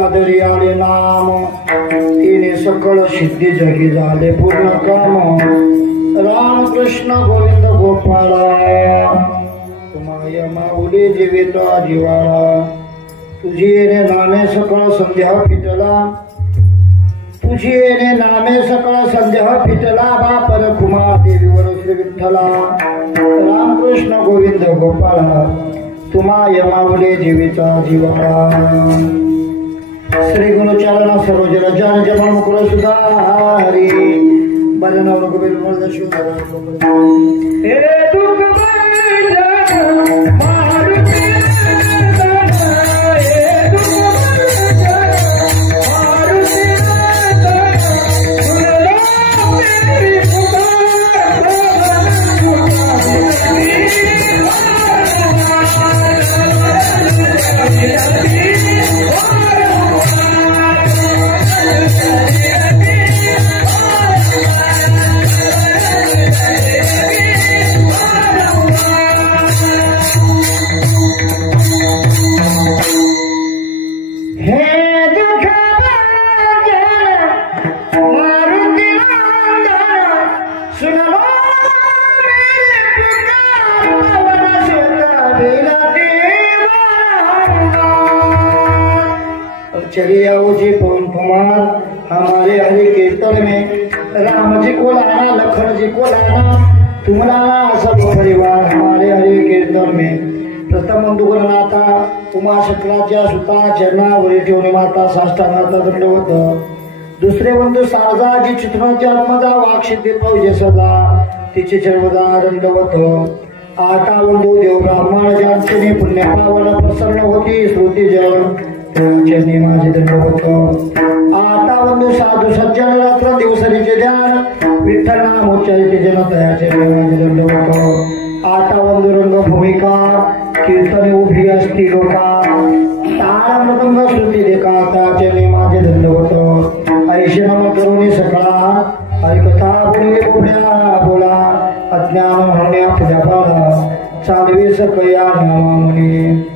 आदरी आले नाम तिने सकळ सिद्धी जगी झाले पूर्ण काम राम कृष्ण गोविंद गोपाळा तुमाय माऊली जीविता जीवाळा तुझी येणे नामे सकळ संध्या फिटला तुझी येणे नामे सकळ संध्या फिटला बापर कुमा देवीवर श्री विठ्ठला रामकृष्ण गोविंद गोपाळा तुमाय माऊली जीविता जीवाळा श्री गुरुचरण सरोज रजन जपा मुकुर सुधारी बरन रघुवीर मुरद शुंदर हे दुख चलिए आओ जी पवन कुमार हमारे हरि कीर्तन में राम जी को लाना लखन जी को लाना तुम्हारा सब परिवार हमारे हरि कीर्तन में प्रथम दुगुरनाथा उमा शंकराच्या सुता चरणावर ठेवून माता साष्टांगाचा दंडवत दुसरे बंधू सारजा जी चित्रणाच्या आत्मजा वाक्सिद्धी पाहिजे सदा तिचे सर्वदा दंडवत आता बंधू देव ब्राह्मण ज्यांचे पुण्य पावन प्रसन्न होती श्रुती जन त्यांचे माझे दंडवत आता बंधू साधू सज्जन रात्र दिवसाचे ध्यान विठ्ठल नाम उच्चारिते जन तयाचे माझे दंडवत आता बंधू रंग भूमिका कीर्तने उभी असती लोका ताळ मृदंग श्रुती देखा त्याचे माझे दंडवत ऐशे नम करुणी सकळा हरिकथा बोलले बोल्या बोला अज्ञान होण्या पूजा पाला चालवे सकया नामा मुनी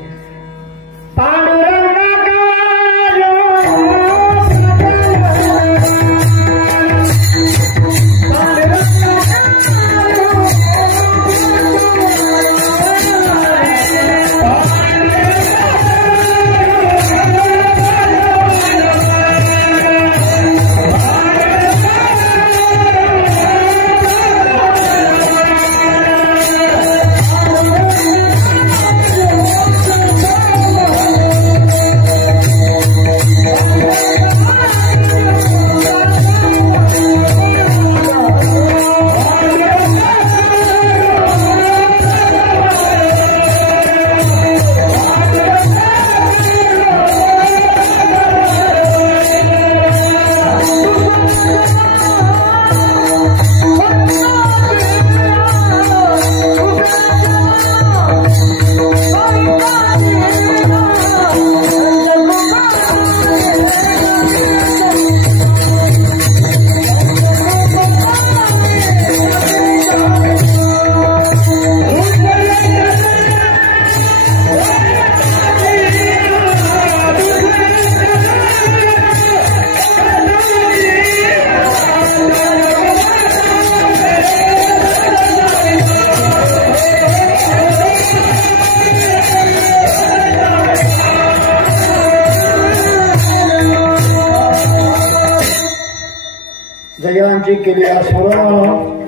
जयांची केली स्मरण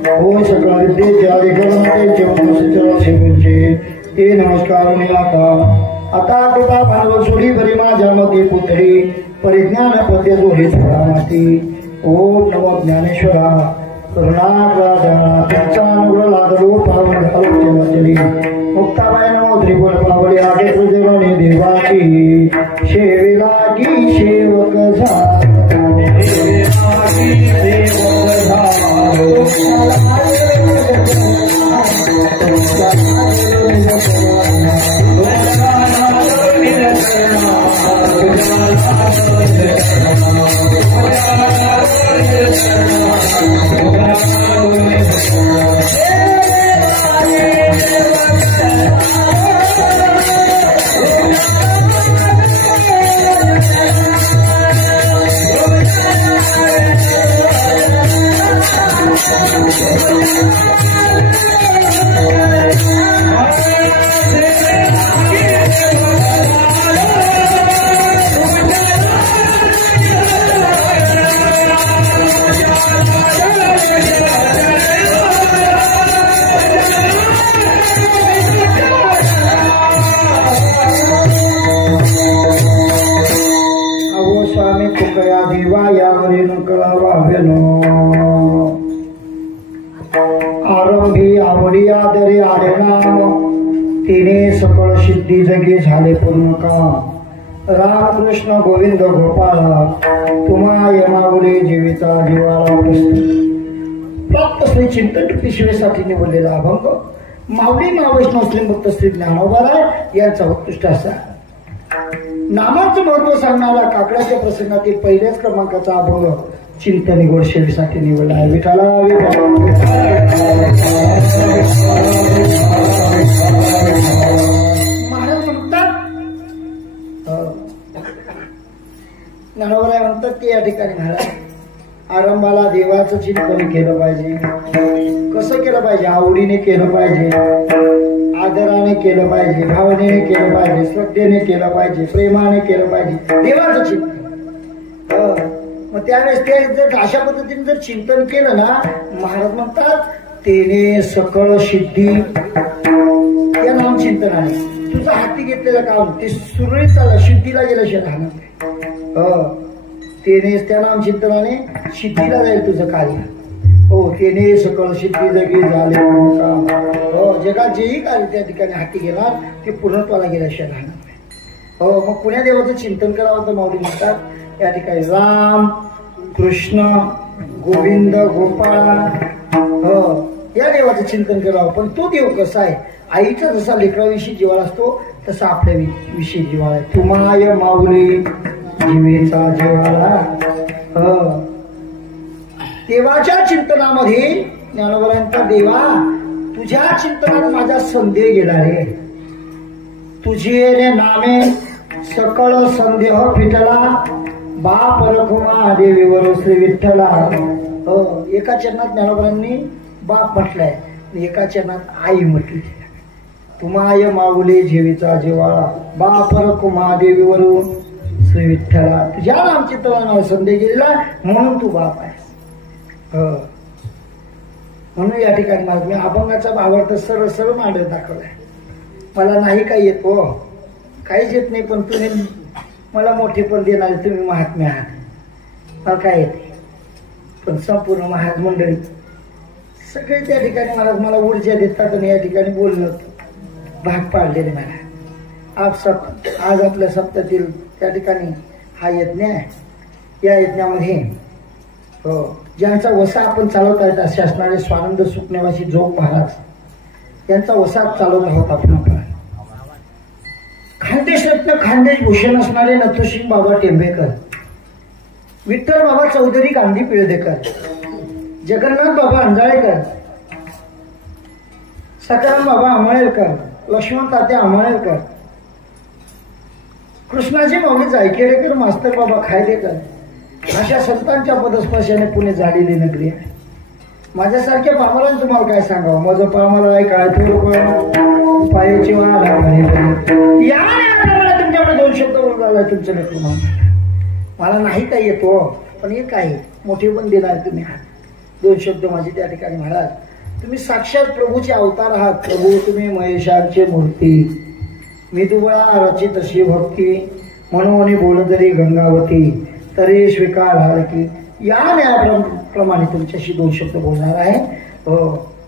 हो सकळ विद्येचे अधिकरण ते चित्र शिवूंचे ते नमस्कार आता कृपा भानव सुरी बरी माझ्या मध्ये पुत्री परिज्ञान पद्य जोडी माती ओम नमो ज्ञानेश्वरा करुणाग्राजा पंचानुग्रह लादलो पावन आलोचनाचली मुक्ताबाई नमो त्रिपुर पावली आगे तुझे देवाची शेवेलागी सेवक Thank you. नाम तिने सकळ सिद्धी जगी झाले पूर्ण काम रामकृष्ण गोविंद गोपाळ तुम्हा यमावले जीविता जीवाला प्राप्त श्री चिंतन पिशवेसाठी निवडलेला अभंग माऊली महावैष्णव श्री भक्त श्री ज्ञानोबा यांचा उत्कृष्ट असा नामाचं महत्व सांगणारा काकड्याच्या प्रसंगातील पहिल्याच क्रमांकाचा अभंग चिंतन गोडशेवीसाठी निवडला आहे. विठाला महाराज म्हणतात ज्ञानोबा म्हणतात की या ठिकाणी महाराज आरंभाला देवाचं चिंतन केलं पाहिजे. कसं केलं पाहिजे? आवडीने केलं पाहिजे, आदराने केलं पाहिजे, भावनेने केलं पाहिजे, श्रद्धेने केलं पाहिजे, प्रेमाने केलं पाहिजे देवाचं चिंतन. मग त्यावेळेस ते जर अशा पद्धतीने जर चिंतन केलं ना महाराज म्हणतात तेने सकळ सिद्धी या नाम चिंतनाने तुझं हाती घेतलेलं काम ते सुरळीत चाललं सिद्धीला गेल्याशिवाय राहणार नाही. तेने त्या नाम चिंतनाने सिद्धीला जाईल तुझं कार्य. हो तेने सकळ सिद्धी जगी झाले काम. हो जगात जेही कार्य त्या ठिकाणी हाती घेणार ते पूर्णत्वाला गेल्याशिवाय राहणार नाही. हो मग पुण्या देवाचं चिंतन करावं तर माऊली म्हणतात या ठिकाणी राम कृष्ण गोविंद गोपाळ या देवाचं चिंतन करावं. पण तो देव कसा आहे? आईचा जसा लेकराविषयी जिव्हाळा असतो तसा आपल्या विषयी जिव्हाळा आहे. तुम्हाय माऊली जीवेचा जिव्हाळा. देवाच्या चिंतनामध्ये ज्ञानोबा देवा तुझ्या चिंतनात माझा संदेह गेला रे. तुझे नामे सकळ संदेह फिटला बाप रखुमा देवीवर श्री विठ्ठला. एका चरणात ज्ञानोबांनी बाप म्हटलाय, एका चरणात आई म्हटली. तुम्हाय माऊली जीवीचा जिव्हाळा बाप रखुमा देवीवरून श्री विठ्ठला. तुझ्या नामचिंतनाला संदेह गेलेला म्हणून तू बाप आहेस. म्हणून या ठिकाणी माझा मी अभंगाचा भावार्थ सरळ सरळ मांडत दाखवलाय. मला नाही काही येत हो, काहीच येत नाही, पण तुम्ही मला मोठे पण देणारे तुम्ही महात्मे आहात. मला काय येते पण संपूर्ण महाराज मंडळी सगळे त्या ठिकाणी महाराज मला ऊर्जा देतात आणि या ठिकाणी बोलणं भाग पाडलेले मला. आज आपल्या सप्ताहातील त्या ठिकाणी हा यज्ञ आहे. या यज्ञामध्ये हो ज्यांचा वसा आपण चालवत आहेत असे असणारे स्वानंद सुखनेवासी जोग महाराज यांचा वसा चालवत आहोत आपण. खानदेश रत्न खानदेश भूषण असणारे नथुसिंग बाबा टेंबेकर, विठ्ठल बाबा चौधरी गांधी पिळदेकर, जगन्नाथ बाबा अंजाळेकर, सकाराम बाबा आमळेकर, लक्ष्मण तात्या आमळेकर, कृष्णाजी माऊली जायकेडेकर, मास्तर बाबा खायदेकर अशा संतांच्या पदस्पर्शाने पुणे झालेली नगरी आहे. माझ्यासारख्या पामरांनी तुम्हाला काय सांगावं? माझं पामर आहे काय थोडं पायाची वाढ या तुमच्याकडे दोन शब्द बोलला तुमचं लेकरू. मला नाही काही येतो पण हे काय मोठे पण देणार तुम्ही आहात. दोन शब्द माझे त्या ठिकाणी महाराज तुम्ही साक्षात प्रभूचे अवतार आहात. प्रभू तुम्ही महेशांचे मूर्ती मी तुम्हाला रचित अशी भक्ती म्हणून बोल जरी गंगावती तरी स्वीकार हार की या न्यायाप्रमाणे तुमच्याशी दोन शब्द बोलणार आहे.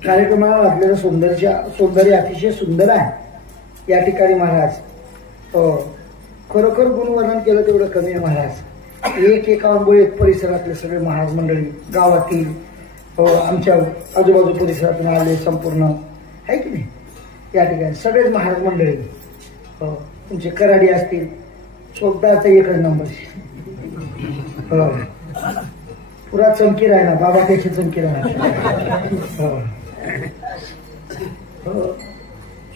कार्यक्रमाला घातलेलं सौंदर्य अतिशय सुंदर आहे या ठिकाणी महाराज. खरोखर गुणवर्णन केलं तेवढं कमी आहे महाराज. एका अंबोळीत परिसरातले सगळे महाराज मंडळी गावातील आमच्या आजूबाजू परिसरातून आले संपूर्ण आहे की नाही या ठिकाणी सगळेच महाराज मंडळी तुमचे कराडी असतील चोपदारचा एकच नंबर पुरा चमकीर आहे ना बाबा त्याची चमकीर आहे.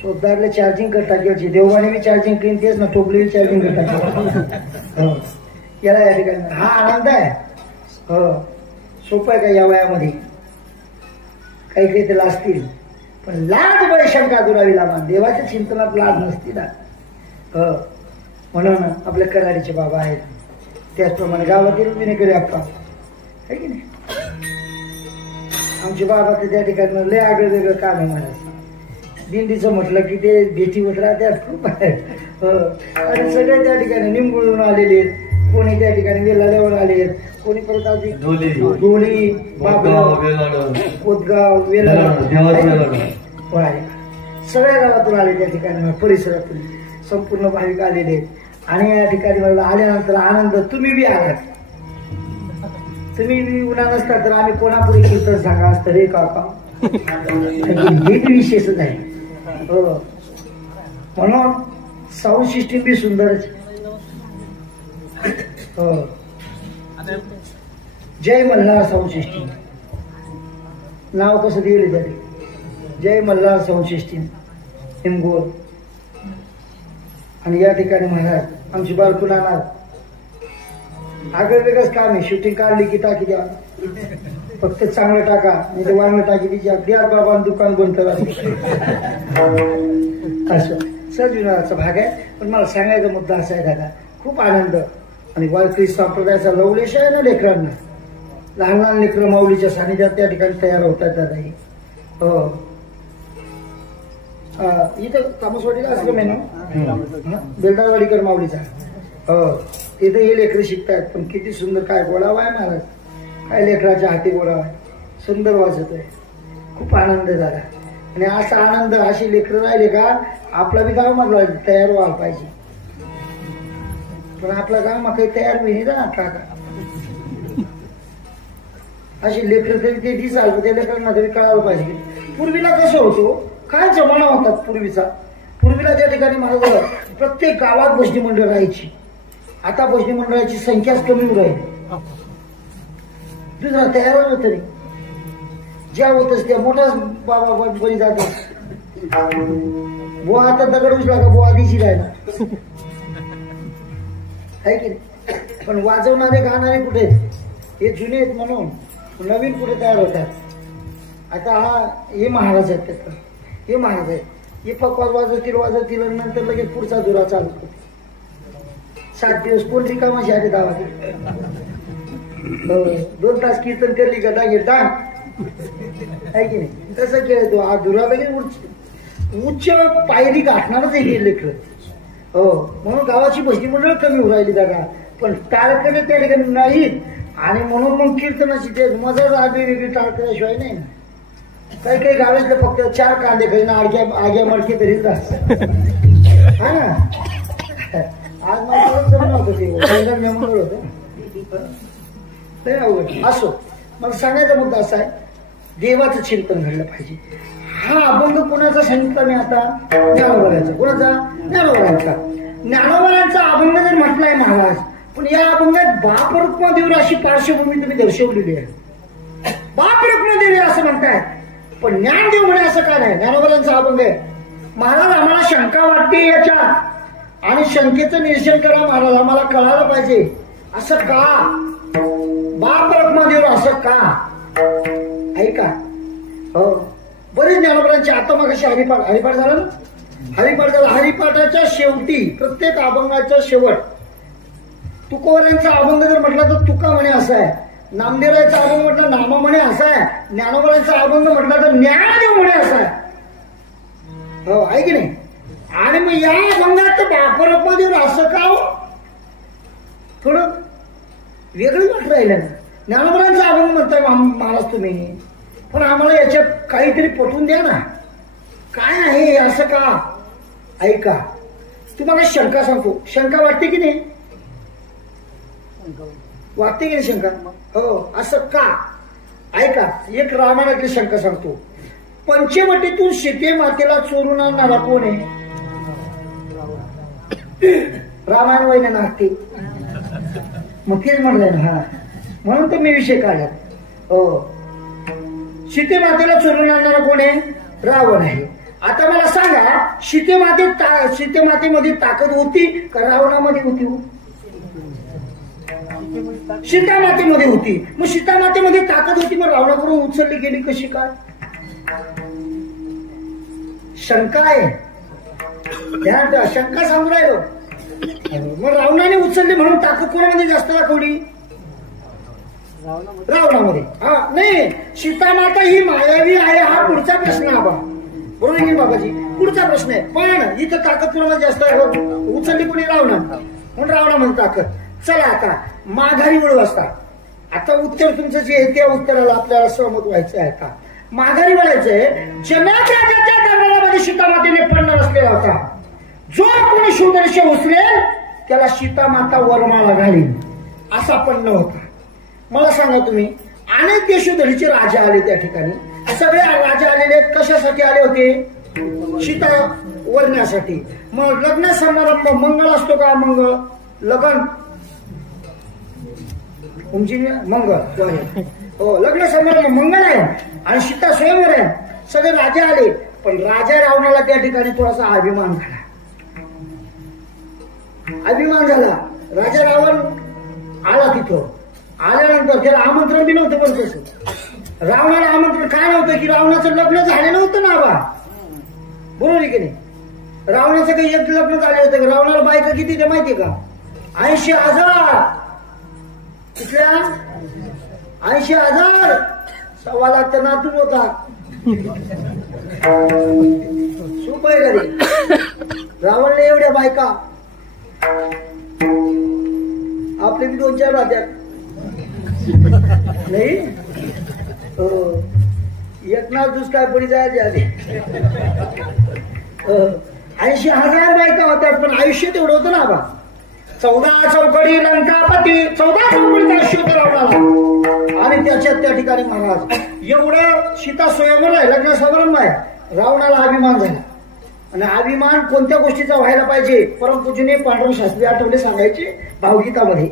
चोपदारला चार्जिंग करता किंवा देवबाने बी चार्जिंग करीन तेच ना टोपली चार्जिंग करता. याला या ठिकाणी हा आनंद आहे. सोपं आहे का या वयामध्ये? काही काही त्याला असतील पण लाज बळी शंका दुरावी लावा. देवाच्या चिंतनात लाज नसती ना. म्हणून आपल्या कराडीचे बाबा आहेत त्याचप्रमाणे गावातील विनेकरी आप्पा आहे की नाही. आमचे बाबा ते त्या ठिकाणी लय आगळं वेगळं काम आहे महाराज. दिंडीचं म्हटलं की ते भेटीवत राहत्यात खूप आहेत आणि सगळे त्या ठिकाणी निंबळून आलेले आहेत. कोणी त्या ठिकाणी वेलाल्यावर आले आहेत, कोणी परत आधी डोली बाबगाव कोतगाव वेला सगळ्या गावातून आले त्या ठिकाणी, परिसरातून संपूर्ण भाविक आलेले आहेत. आणि या ठिकाणी मला आल्यानंतर आनंद. तुम्ही बी आलात, तुम्ही बी उन्हा नसता तर आम्ही कोणापुढे कीर्तन सांगा असतं रे काका. हे बी विशेषच आहे. हो, म्हणून साऊंड सिस्टीम बी सुंदरच. हो, जय मल्हार साऊंड सिस्टीम नाव कसं दिले त्याने, जय मल्हार साऊंड सिस्टीम हिमगोल. आणि या ठिकाणी महाराज आमची बालकून आणणार. आगळ वेगळंच काम आहे. शूटिंग काढली की टाकी द्या, फक्त चांगलं टाका, नाही तर वांगलं टाकी तिच्या द्या बाबा दुकान बंद करा. असं सहज विनोदाचा भाग आहे. पण मला सांगायचा मुद्दा असा आहे दादा, खूप आनंद. आणि वारकरी संप्रदायाचा लवलेश आहे ना लेकरांना. लहान लहान लेकरं माऊलीच्या सानिध्यात त्या ठिकाणी तयार होतात दादा. हो, इथं तामसवाडीला आश्रम आहे ना, बेलदारवाडीकर माऊलीचा. हो, तिथं हे लेकरं शिकतायत. पण किती सुंदर, काय गोडावा आहे महाराज, काय लेकराच्या हाती गोडावा आहे, सुंदर वाजत आहे. खूप आनंद झाला. आणि असा आनंद, अशी लेकरं राहिले का आपला बी गाव मधला तयार व्हायला पाहिजे. पण आपला गाव मग काही तयार होईल ना काका. अशी लेकरं तरी ते दिसाल, त्या लेकरांना तरी कळायला पाहिजे. पूर्वीला कसं होतो, काय जमाना होतात पूर्वीचा. पूर्वीला त्या ठिकाणी महाराज प्रत्येक गावात भजनी मंडळ राहायची. आता भजनी मंडळाची संख्याच कमी राहिली. दुसरा तयारच होत नाही. ज्या होतच त्या मोठाच बाबा बळी जातात. बुवा आता दगड उचला का बुवा दिशी राहिला आहे की नाही. पण वाजवणारे गाणारे कुठे, हे जुने आहेत म्हणून नवीन कुठे तयार होतात. आता हे महाराज आहेत, त्यात हे महाराज आहेत. हे पकवाज वाजवतील आणि नंतर लगेच पुढचा दुरा चालू करतो. 7 दिवस कोण रिकामाशी आले गावात. 2 तास कीर्तन करली का डांगे डांग आहे की नाही. तसं खेळतो हा दुरा लगेच उच्च पायरी गाठणारच आहे लेकर. हो, म्हणून गावाची भजनी मंडळ कमी होऊ राहिली जागा. पण टाळकडे त्या ठिकाणी नाहीत. आणि म्हणून मग कीर्तनाची ते मजा आधी वेगळी टाळकल्याशिवाय नाही ना. काही काही गावातले फक्त 4 कांदे खाईन आग्या मडके तरीच राहतात. हा ना. आज मला जमलं होतं ते मंडळ होतं. नाही अवघड. असो, मला सांगायचा मुद्दा असा आहे, देवाचं चिंतन घडलं पाहिजे. हा अभंग कोणाचा सांगितला मी आता, ज्ञानोबारांचा. कोणाचा? ज्ञानोबारांचा. ज्ञानोबारांचा अभंग जर म्हटलाय महाराज, पण या अभंगात बाप रुक्मादेवी अशी पार्श्वभूमी तुम्ही दर्शवलेली आहे. बाप रुक्मादेवी असं म्हणतायत, पण ज्ञानदेव म्हणे असं का नाही. ज्ञानोबारांचा अभंग आहे. महाराज आम्हाला शंका वाटते याच्यात, आणि शंकेचं निरसन करा महाराज, आम्हाला कळायला पाहिजे. असं का बाप रुक्मादेवी असं का, ऐका. हो, बरेच ज्ञानोबारांचे. आता मग कशी हरिपाठ झाला ना, हरिपाठ झाला. हरिपाठाच्या शेवटी, प्रत्येक अभंगाच्या शेवट, तुकोबारांचा अभंग जर म्हटला तर तुका म्हणे असं आहे. नामदेवरांचा अभंग म्हटलं नामा म्हणे असं आहे. ज्ञानोबारांचा अभंग म्हटला तर ज्ञानदेव म्हणे असं आहे. हो, आहे की नाही. आणि मग या अभंगात बाप रुक्मादेवी असं का हो, थोडं वेगळं वाटत राहिलं ना. ज्ञानोबारांचा अभंग म्हणताय महाराज तुम्ही, पण आम्हाला याच्यात काहीतरी पटवून द्या ना, काय आहे असं का. ऐका, तुम्हाला शंका सांगतो. शंका वाटते की नाही, वाटते की नाही शंका. हो, असं का. ऐका, एक रामायणातली शंका सांगतो. पंचवटीतून सीते मातेला चोरून आणणारा कोण आहे. रामायण वैन नागते. मग तेच म्हणलंय ना. हा, म्हणून तर मी विषय काढला. हो, सीते मातेला चोरून आणणारा कोण आहे. रावण आहे. आता मला सांगा, सीतेमातेमध्ये ताकद होती का रावणामध्ये होती. सीतामातेमध्ये होती. मग सीतामातेमध्ये ताकद होती, मग रावणाकडून उचलली गेली कशी काय. शंका आहे, त्या शंका सांगू राहिलो. मग रावणाने उचलली म्हणून ताकद कोणामध्ये जास्त दाखवली. रावणामध्ये. हा, नाही, सीतामाता ही मायावी आहे हा पुढचा प्रश्न. आबा बरोबर की बाबाजी, पुढचा प्रश्न आहे. पण इथं ताकद कोणाला जास्त आहे, उचलली कोणी. रावणा. म्हणून रावणामध्ये ताकद. चला आता माघारी वळू असता. आता उत्तर तुमचं जे आहे त्या उत्तराला आपल्याला सहमत व्हायचं आहे. का माघारी वळायचंय. जनात राजाच्या दरबारामध्ये मध्ये सीतामातेने पन्न रचलेला होता. जो कोणी शिवधनुष्य उचलेल त्याला सीतामाता वरमाला घालील असा पन्न होता. मला सांगा तुम्ही, अनेक देशोधडीचे राजा आले त्या ठिकाणी. सगळे राजा आलेले कशासाठी आले होते? सीता वरण्यासाठी. मग लग्न समारंभ मंगळ असतो का? मंगळ लग्न मंगळ हो, लग्न समारंभ मंगळ आहे आणि सीता स्वयंवर आहे. सगळे राजा आले, पण राजा रावणाला त्या ठिकाणी थोडासा अभिमान झाला. राजा रावण आला तिथं. आल्यानंतर त्याला आमंत्रण बी नव्हतं. पण तसं रावणाला आमंत्रण काय नव्हतं की रावणाचं लग्न झालं नव्हतं ना बा, बरोबर आहे की नाही? रावणाचं काही एक लग्न झालं होतं का? रावणाला बायका किती ते माहितीये का? 80,000. कुठल्या 80,000? 1.25 लाख नातून होता. सोपं आहे घरी. रावणला एवढ्या बायका, आपले बी 2-4 राहत्यात नाही. एकनाथ दुष्काळ पडी जायचे आधी. 80,000 बायका होत्यात, पण आयुष्य तेवढं होतं ना बा. 14 चौकडी लंकापती, 14 चौकडीचं आयुष्य होतं रावणाला. आणि त्याच्यात त्या ठिकाणी महाराज एवढं सीता स्वयंवर आहे, लग्न समारंभ आहे. रावणाला अभिमान झाला. आणि अभिमान कोणत्या गोष्टीचा व्हायला पाहिजे? परमपूजनीय पांडुरंग शास्त्री आठवले सांगायचे भावगीतामध्ये.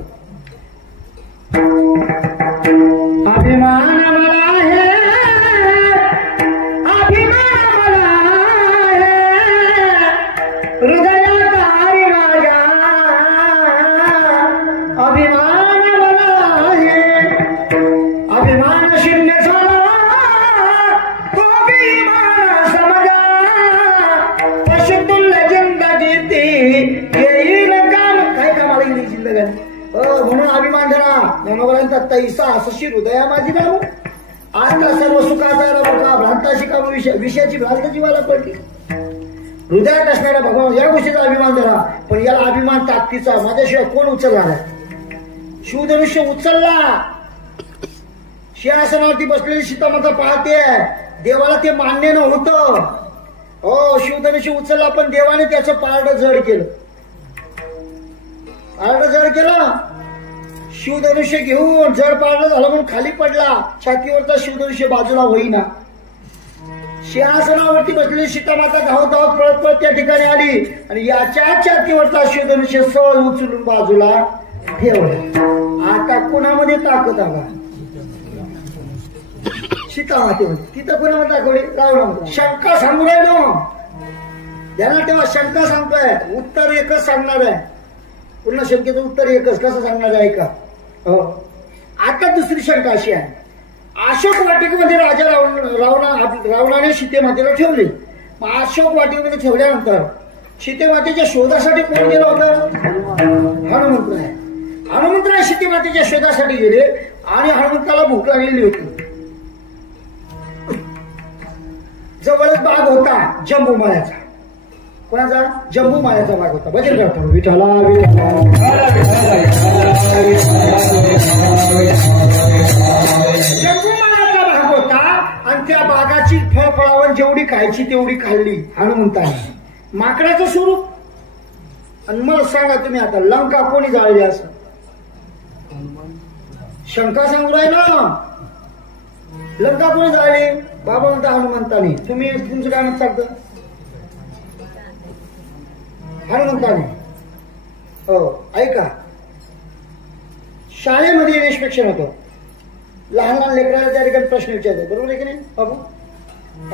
अभिमान मला आहे, अभिमान मला आहे, हृदयाकारी राजा अभिमान मला आहे. अभिमान शून्य झाला तो अभिमान समजा, पशुतुल्य जिंदगी ती येईल काम. काय कामाला गेली जिंदगानी? म्हणून अभिमान धरा. ज्ञानोबरांचा तैसा असशी हृदया माझी नाव. आता सर्व सुखाचा बघा भ्रांताशी का विषयाची भ्रांत जीवाला पडली. हृदयात असणारा भगवान या गोष्टीचा अभिमान धरा. पण याला अभिमान ताकदीचा माझ्याशिवाय कोण उचलणार आहे? शिवधनुष्य उचलला, सिंहासनावरती बसलेली सीतामाता पाहते. देवाला ते मान्य नव्हतं. हो, शिवधनुष्य उचलला, पण देवाने त्याचं पारडं जड केलं. शिवधनुष्य घेऊन जड पाडलं झालं म्हणून खाली पडला. छातीवरचा शिवधनुष्य बाजूला होईना. सिंहासनावरती बसलेली सीतामाता धावत धावत पळत पळत त्या ठिकाणी आली आणि याच्या छातीवरचा शिवधनुष्य सहज उचलून बाजूला ठेवलं. आता कोणामध्ये ताकद आला? सीतामातेमध्ये. तिथं कोणामध्ये दाखवली? रावणामध्ये. शंका सांगू राहिलो, त्यांना तेव्हा शंका सांगतोय. उत्तर एकच सांगणार आहे. पूर्ण शंकेचं उत्तर एकच. कसं सांगणार आहे का? हो. आता दुसरी शंका अशी आहे. अशोक वाटिकेमध्ये राजा रावणाने सीतेमातेला ठेवले. मग अशोक वाटिकेमध्ये ठेवल्यानंतर सीतेमातेच्या शोधासाठी कोण गेलं होतं? हनुमंतराय. हनुमंतराय सीतेमातेच्या शोधासाठी गेले आणि हनुमंताला भूक लागलेली होती. जवळच बाग होता जंबूमाळ्याचा. कोणाचा? जंबूमाळ्याचा बाग होता. भजन करतो विठ्ठला विठ्ठला. जंबूमाळ्याचा भाग होता आणि त्या बागाची फळफळावण जेवढी खायची तेवढी खाल्ली हनुमंताने. माकडाचं स्वरूप. आणि मला सांगा तुम्ही आता लंका कोणी जाळली? असं शंका सांगू राहिला. लंका कोणी जाळली? बाबा म्हणता हनुमंताने. तुम्ही तुमचं काय मत सांगतं? हनुमंताने. हो. ऐका, शाळेमध्ये इन्स्पेक्शन होतं. लहान लहान लेकराला त्या ठिकाणी प्रश्न विचारतो. बरोबर आहे की नाही बाबू?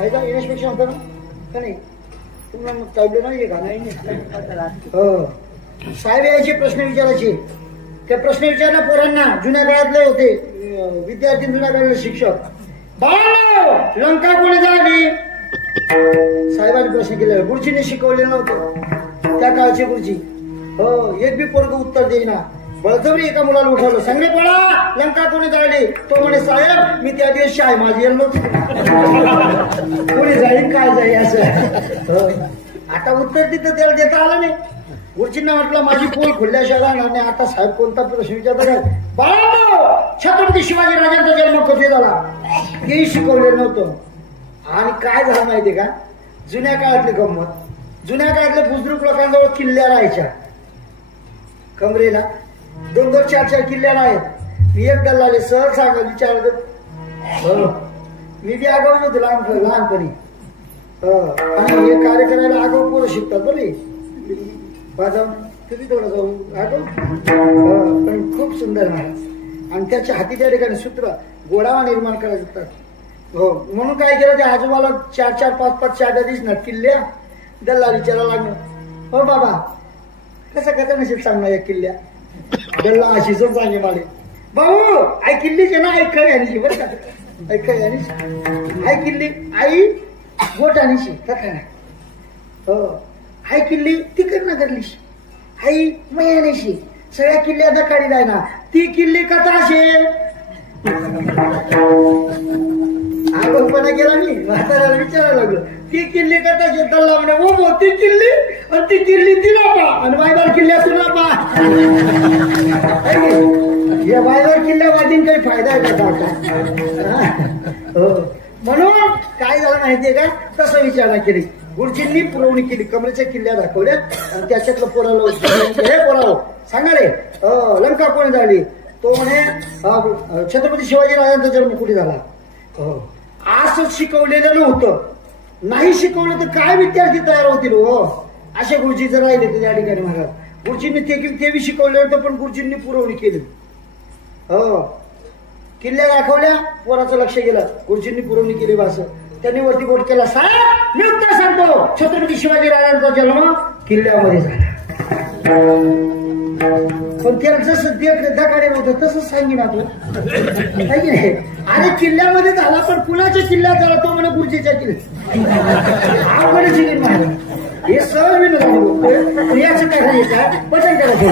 ऐका, इन्स्पेक्शन होतं ना का नाही? तुम्हाला चाललं नाही का? नाही. हो. साहेब यायचे प्रश्न विचारायचे. ते प्रश्न विचारला पोरांना. जुन्या काळातले होते विद्यार्थी, जुन्या काळातले शिक्षक. बाळांनो, लंका कोणी जाळली? साहेबांनी प्रश्न केला. गुरुजीने शिकवलेलं नव्हतं त्या काळचे गुरुजी. हो. एक बी पोरग उत्तर देईना. बळजबरी एका मुलाला उठवलं. सांगणे पळा, लंका कोणी जाळली? तो म्हणे साहेब मी त्या दिवशी आहे, माझी येल नव्हती. कोणी जाईल काय जाईल असं. आता उत्तर तिथं त्याला देता आलं नाही. गुरुजींना म्हटलं माझी पोल खुलल्याशिवाय राहणार नाही. आता साहेब कोणता प्रश्न विचारतात? बाळांनो, छत्रपती शिवाजी राजांचा जन्म कधी झाला? हेही शिकवलेलं नव्हतं. आणि काय झालं माहितीये का? जुन्या काळातली गंमत. जुन्या काळातले बुजुर्ग लोकांजवळ किल्ल्या राहायच्या. कमरेला 2-2, 4-4 किल्ल्या आहेत. मी एक दल्लाले सहज सांगा विचारत मी बी आगाऊच होतो लहानपणी. आणि हे कार्य करायला आगाऊ पोरं शिकतात बोले बाजाव तुम्ही थोडं जाऊ आगाऊ. पण खूप सुंदर महाराज. आणि त्याच्या हाती त्या ठिकाणी सूत्र गोडावा निर्माण करायचं. हो म्हणून काय केलं त्या आजोबाला 4-4, 5-5 चाट्या दिसणार किल्ल्या. दल्ला विचारायला लागलं हो बाबा कसं नशीब सांगणार या किल्ल्या. दल्ला अशी जण सांगे माले भाऊ आई किल्लीचे ना ऐक यानीची बरं का ऐक यानीची आई किल्ली आई गोटानीची कथा नाही. हो आई किल्ली तिकड ना करलीशी आई मयानेशी सगळ्या किल्ल्या दकाडी जाय ना ती किल्ली कथा असेल. आगोपणा केला मी म्हाताऱ्याला विचारायला लागलो ती किल्ली कथाची. दल्ला म्हणे हो ती किल्ली आणि ती किल्ली तिला पा आणि बायबार किल्ल्या तुला पा. या बायबार किल्ल्या वादीन काही फायदा आहे का आता. म्हणून काय झालं माहितीये का तसं विचारणा केली. गुरुजींनी पुरवणी केली. कमरेच्या किल्ल्या दाखवल्या आणि त्याच्यातलं पोराला हे पोराव सांगा रे लंका कोणी झाली. तो म्हणे छत्रपती शिवाजी राजांचा जन्म कुठे झाला. असं शिकवलेलं नव्हतं. नाही शिकवलं तर काय विद्यार्थी तयार होतील हो. असे गुरुजी जर राहिले तर त्या ठिकाणी महाराज गुरुजींनी ते बी शिकवले होतं पण गुरुजींनी पुरवणी केली. हो किल्ल्या दाखवल्या पोराचं लक्ष गेलं. गुरुजींनी पुरवणी केली बस. त्यांनी वरती बोट केला साहेब मी उत्तर सांगतो छत्रपती शिवाजी राजांचा जन्म किल्ल्यामध्ये झाला. पण त्याला जसं दकाडे नव्हतं तसंच सांगितलं तू आहे की नाही. अरे किल्ल्यामध्ये झाला पण कुणाच्या किल्ल्यात झाला तो म्हणे गुरुजीच्या किल्ल्यात. हे सहज विनोद बोलतोय याचं काय सांगितलं बदल करायचं.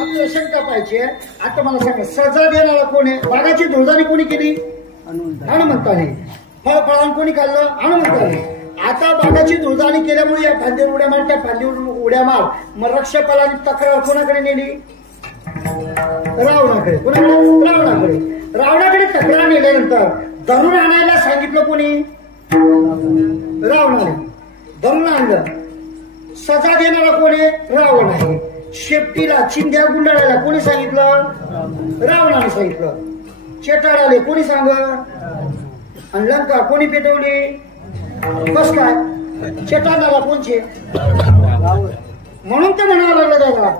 आपल्याला शंका पाहिजे. आता मला सांगा सजा देणारा कोणी बागाची धुळदाणी कोणी केली हनुमंताने. फळां कोणी खाल्लं हनुमंताने. आता बागाची धुळदाणी केल्यामुळे या फांदीवर उड्या मार त्या फांदीवर उड्या मार. मग रक्षकालाची तक्रार कोणाकडे नेली रावणाकडे. रावणाकडे तक्रार नेल्यानंतर धरून आणायला सांगितलं कोणी रावणाने. धरून आणलं. सजा देणारा कोणी रावण आहे. शेपटीला चिंध्या गुंडाळायला कोणी सांगितलं रावणाने सांगितलं. चेटाळाले कोणी सांग आणि लंका कोणी पेटवली बस काय चेटाळाला कोणचे. म्हणून तर म्हणावं लागलं दादा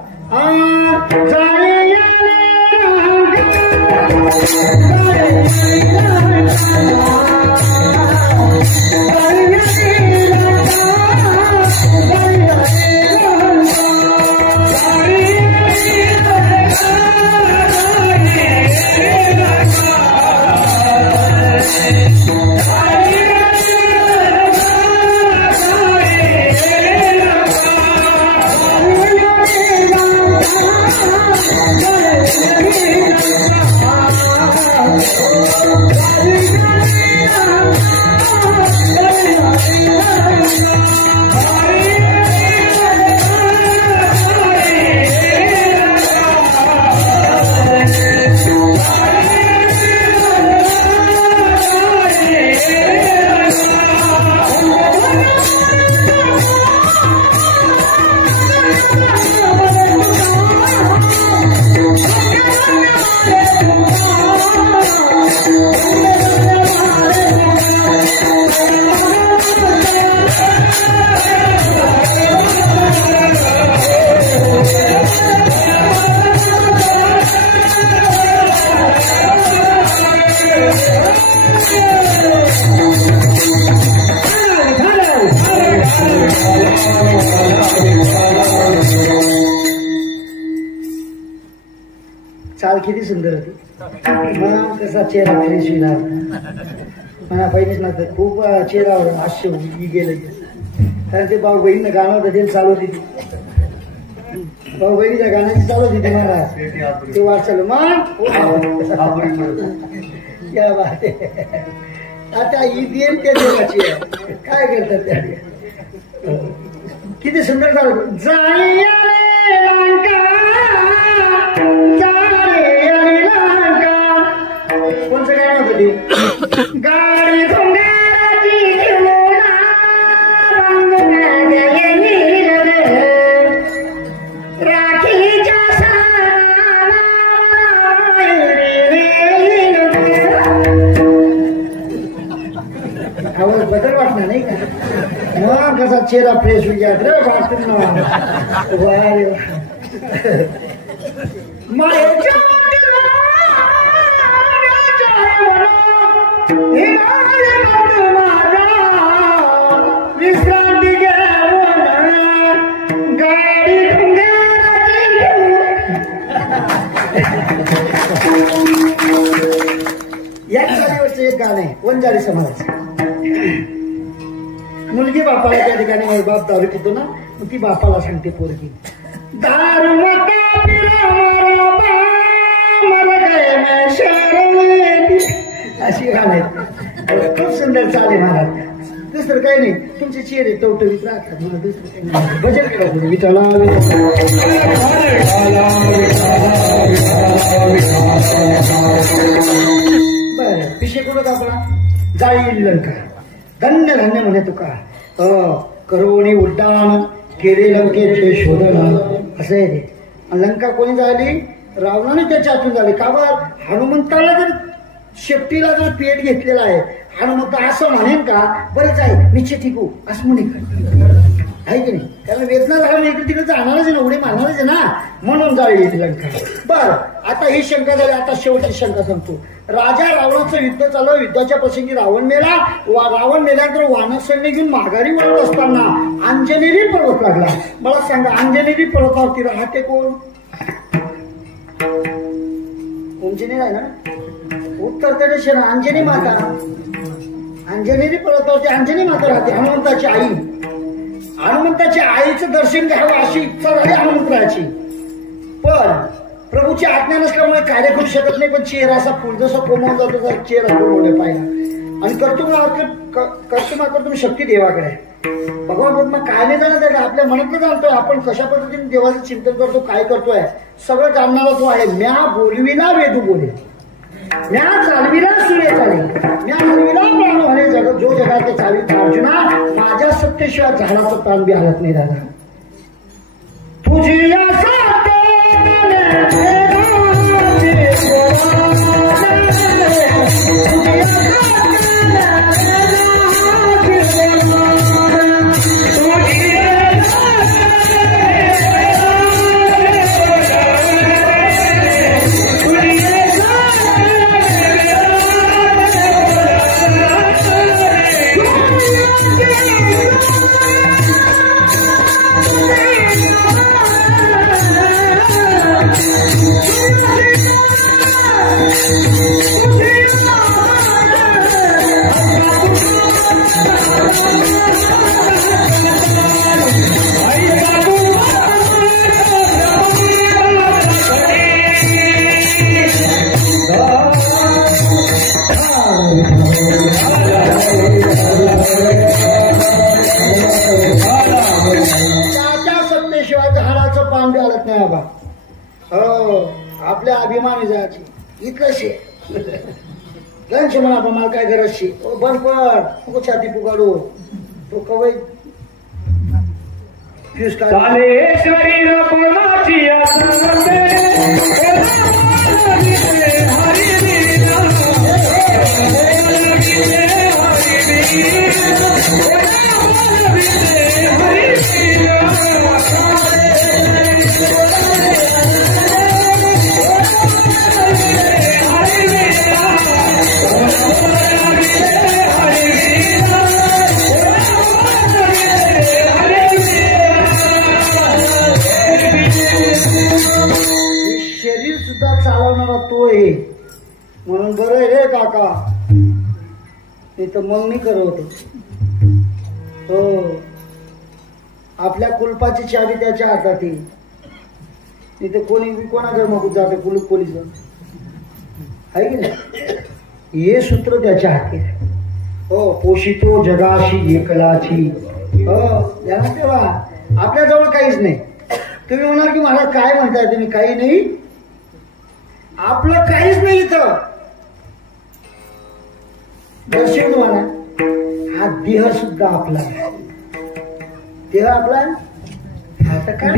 चाल किती सुंदर होती. कसा चेहरा फ्रेश होणार म्हणा पाहिजेच ना. खूप चेहऱ्यावर हास्य गेलं कारण ते भाऊ बहिणीनं गाणं होतं ते चालू होती. भाऊ बहिणीच्या गाण्याची चालू होती ते महाराज ते वाट चालू मग या बात आता ईद त्या जगाची काय करतात त्या किती सुंदर चालू. कोणचं गाणं होतं ते? गाडी धोंड्याची घेऊन राखीच्या आवाज बदल वाटणार नाही का? मग कसा चेहरा फ्रेश होईल रे वाटून विश्रांती गाडी या गाडीवरचं एक गाणं आहे वंजारी समाजाचं. मुलगी बापाला त्या ठिकाणी बाप दारू पितो ना, मग ती बापाला सांगते पोरगी दारू मका अशी गाणं आहे. खूप सुंदर चाले महाराज. दुसरं काही नाही, तुमचे चेहरे टवटवीत राहतात. मला दुसरं काही नाही. भजन करा विठाला बर. पिशे कुठं कापला जाईल लंका धन्य धन्य म्हणे तुका. करोणी उड्डाण केले लंकेचे शोधन असं आहे ते. लंका कोणी झाली? रावणाने त्याच्या हातून झाली. का बर? हनुमंताला जर शेपटीला जर पेट घेतलेला आहे, हनुमंत असं म्हणेन का बरेच आहे निश्चित टिकू असं म्हणे आहे की नाही? त्याला वेदना झाला नाही तिकडे जाणारच ना, उडी मारणारच ना, म्हणून जाळी लंका. बर. आता ही शंका झाली. आता शेवटची शंका सांगतो. राजा रावणाचं युद्ध चालू. युद्धाच्या प्रसंगी रावण मेला. रावण मेल्यानंतर वानर सैन्य घेऊन माघारी वळत असताना अंजनेरी पर्वत लागला. मला सांगा अंजनेरी पर्वतावरती राहते कोण? अंजनेरी आहे ना, उत्तर प्रदेश ना, अंजनी माता. अंजनेरी पर्वतावरती अंजनी माता राहते, हनुमंताची आई. हनुमंताच्या आईचं दर्शन घ्यावं अशी इच्छा झाली हनुमंतराची. पण प्रभूची आज्ञा नसल्यामुळे कार्य करू शकत नाही. पण चेहरा असा फुल जसा कोमवून जातो तसा चेहरा कोमवले पाहिला. आणि कर्तुमाकर शक्ती देवाकडे. भगवान मग काय नाही जाणत आपल्या मनातलं जाणतोय आपण कशा पद्धतीने देवाचं चिंतन करतो, काय करतोय सगळं जाणणारा तो आहे. म्या बोलविला वेदू बोले, म्या चालविला सूर्य चाले, म्या हलविला प्राण म्हणे जग जो जगात चालवित अर्जुना. माझ्या सत्तेशिवाय झाडाचं प्राण बी हलत नाही दादा. तुझी आपल्या अभिमानी जायची इथलं शे लंच म्हणा मला काय गरज शे बंद पड छाती पुकाडू तो कवय शरीर सुद्धा चालवणारा तो आहे म्हणून बरं आहे रे काका. नाही तर मग नाही करत. हो आपल्या कुलपाची चावी त्याच्या हातात आहे. नाही तर कोणी कोणाकडे मग जाते कुलूप पोलीस आहे की नाही. हे सूत्र त्याच्या हाती. हो पोषितो जगाशी एकलाची. हो ध्यानात ठेवा आपल्या जवळ काहीच नाही. तुम्ही म्हणाल की मला काय म्हणताय तुम्ही, काही नाही आपलं काहीच नाही इथं. दर्शन तुम्हाला हा देह सुद्धा आपला आहे. देह आपला आता काय